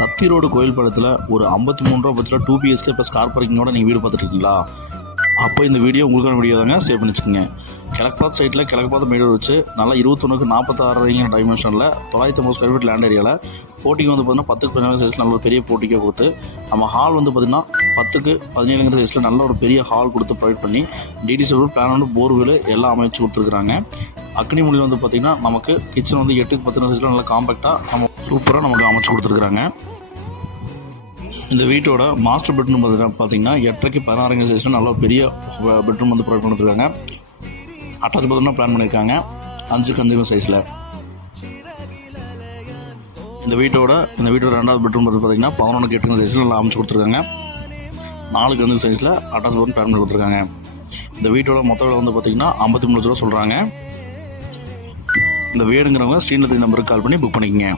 சத்தி road கோயில் படத்தில் ஒரு 53 ரூபா பட்சத்தில் 2 BHK ப்ளஸ் கார் பார்க்கிங்கோட நீங்கள் வீடு பார்த்துருக்கீங்களா? அப்போ இந்த வீடியோ உங்களுக்கான வீடியோ தாங்க, சேவ் பண்ணி வச்சுக்கோங்க. கிழக்கு பார்த்து சைட்டில் கிழக்கு பார்த்து மேடு வச்சு நல்லா 21க்கு 46 டைமென்ஷனில் 950 ஸ்கொயர் ஃபீட் லேண்ட் ஏரியாவில் போட்டிக்கு வந்து பார்த்தீங்கன்னா 10க்கு 17 சைஸில் நல்ல ஒரு பெரிய போட்டிக்கே கொடுத்து நம்ம ஹால் வந்து பார்த்திங்கன்னா 10க்கு 17 சைஸில் நல்ல ஒரு பெரிய ஹால் கொடுத்து ப்ரொவைட் பண்ணி டிடிசி பிளான் வந்து போர்வெல் எல்லாம் அமைச்சு கொடுத்துருக்குறாங்க. அக்னி மொழியில் வந்து பார்த்திங்கன்னா நமக்கு கிச்சன் வந்து 8க்கு 10 சைஸில் நல்லா காம்பேக்டாக நம்ம சூப்பராக நமக்கு அமைச்சு கொடுத்துருக்குறாங்க. இந்த வீட்டோட மாஸ்டர் பெட்ரூம் பார்த்தீங்கன்னா 8க்கு 16 சைஸில் நல்ல பெரிய பெட்ரூம் வந்து ப்ரொவைட் பண்ணிருக்காங்க. அட்டாச் பாத்ரூம் பிளான் பண்ணியிருக்காங்க 5க்கு 5 சைஸில். இந்த வீட்டோட ரெண்டாவது பெட்ரூம் பார்த்தீங்கன்னா 11க்கு 8 சைஸில் நல்லா அமைச்சு கொடுத்துருக்காங்க. 4க்கு 5 சைஸில் அட்டாச் பாத்ரூம் பிளான் பண்ணி கொடுத்துருக்காங்க. இந்த வீட்டோட மொத்த விலை வந்து பார்த்தீங்கன்னா 53 லட்ச ரூபா சொல்கிறாங்க. இந்த வீடுங்கிறவங்க ஸ்க்ரீனில் நம்பருக்கு கால் பண்ணி புக் பண்ணிக்கங்க.